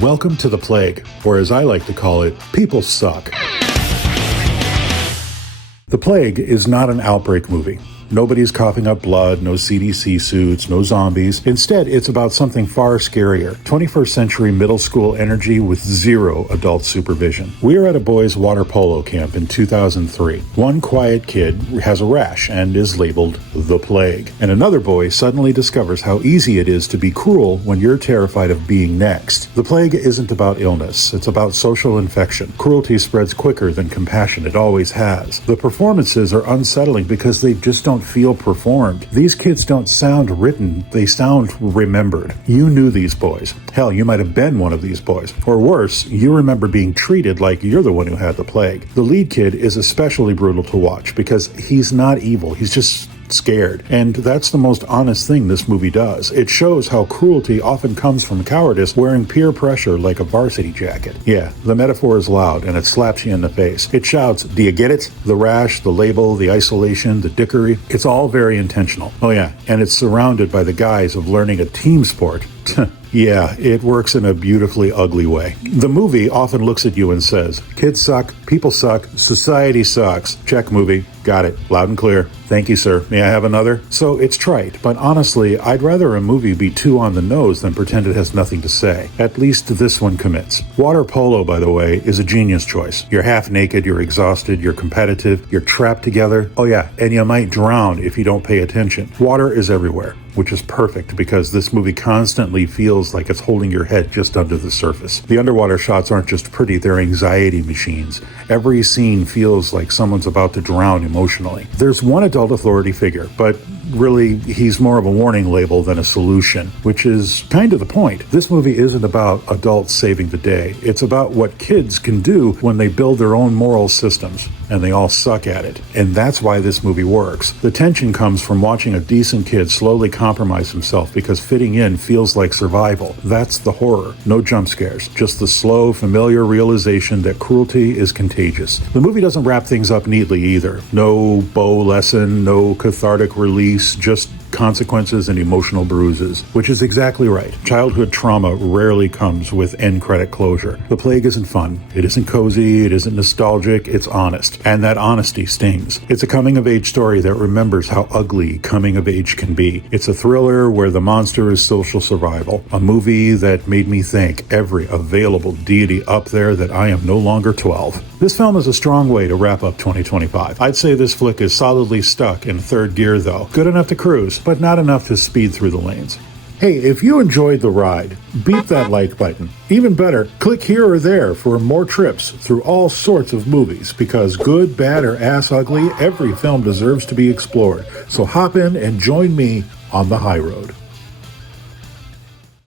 Welcome to the Plague, or as I like to call it, people suck. The Plague is not an outbreak movie. Nobody's coughing up blood, no CDC suits, no zombies. Instead, it's about something far scarier. 21st century middle school energy with zero adult supervision. We are at a boys' water polo camp in 2003. One quiet kid has a rash and is labeled the Plague. And another boy suddenly discovers how easy it is to be cruel when you're terrified of being next. The Plague isn't about illness. It's about social infection. Cruelty spreads quicker than compassion. It always has. The performances are unsettling because they just don't feel performed. These kids don't sound written, they sound remembered. You knew these boys. Hell, you might have been one of these boys. Or worse, you remember being treated like you're the one who had the plague. The lead kid is especially brutal to watch because he's not evil, he's just scared. And that's the most honest thing this movie does. It shows how cruelty often comes from cowardice wearing peer pressure like a varsity jacket. Yeah, the metaphor is loud and it slaps you in the face. It shouts, do you get it? The rash, the label, the isolation, the dickery. It's all very intentional. Oh yeah, and it's surrounded by the guise of learning a team sport. Yeah, it works in a beautifully ugly way. The movie often looks at you and says, kids suck, people suck, society sucks. Check movie. Got it. Loud and clear. Thank you, sir. May I have another? So it's trite, but honestly, I'd rather a movie be too on the nose than pretend it has nothing to say. At least this one commits. Water polo, by the way, is a genius choice. You're half naked, you're exhausted, you're competitive, you're trapped together. Oh yeah, and you might drown if you don't pay attention. Water is everywhere, which is perfect because this movie constantly feels like it's holding your head just under the surface. The underwater shots aren't just pretty, they're anxiety machines. Every scene feels like someone's about to drown emotionally. There's one adult authority figure, but really, he's more of a warning label than a solution, which is kind of the point. This movie isn't about adults saving the day. It's about what kids can do when they build their own moral systems, and they all suck at it. And that's why this movie works. The tension comes from watching a decent kid slowly compromise himself because fitting in feels like survival. That's the horror. No jump scares, just the slow, familiar realization that cruelty is contagious. The movie doesn't wrap things up neatly either. No bow lesson, no cathartic release, just consequences and emotional bruises, which is exactly right. Childhood trauma rarely comes with end credit closure. The Plague isn't fun. It isn't cozy. It isn't nostalgic. It's honest. And that honesty stings. It's a coming-of-age story that remembers how ugly coming-of-age can be. It's a thriller where the monster is social survival. A movie that made me thank every available deity up there that I am no longer 12. This film is a strong way to wrap up 2025. I'd say this flick is solidly stuck in third gear though. Good enough to cruise, but not enough to speed through the lanes. Hey, if you enjoyed the ride, beat that like button. Even better, click here or there for more trips through all sorts of movies, because good, bad, or ass ugly, every film deserves to be explored. So hop in and join me on the high road.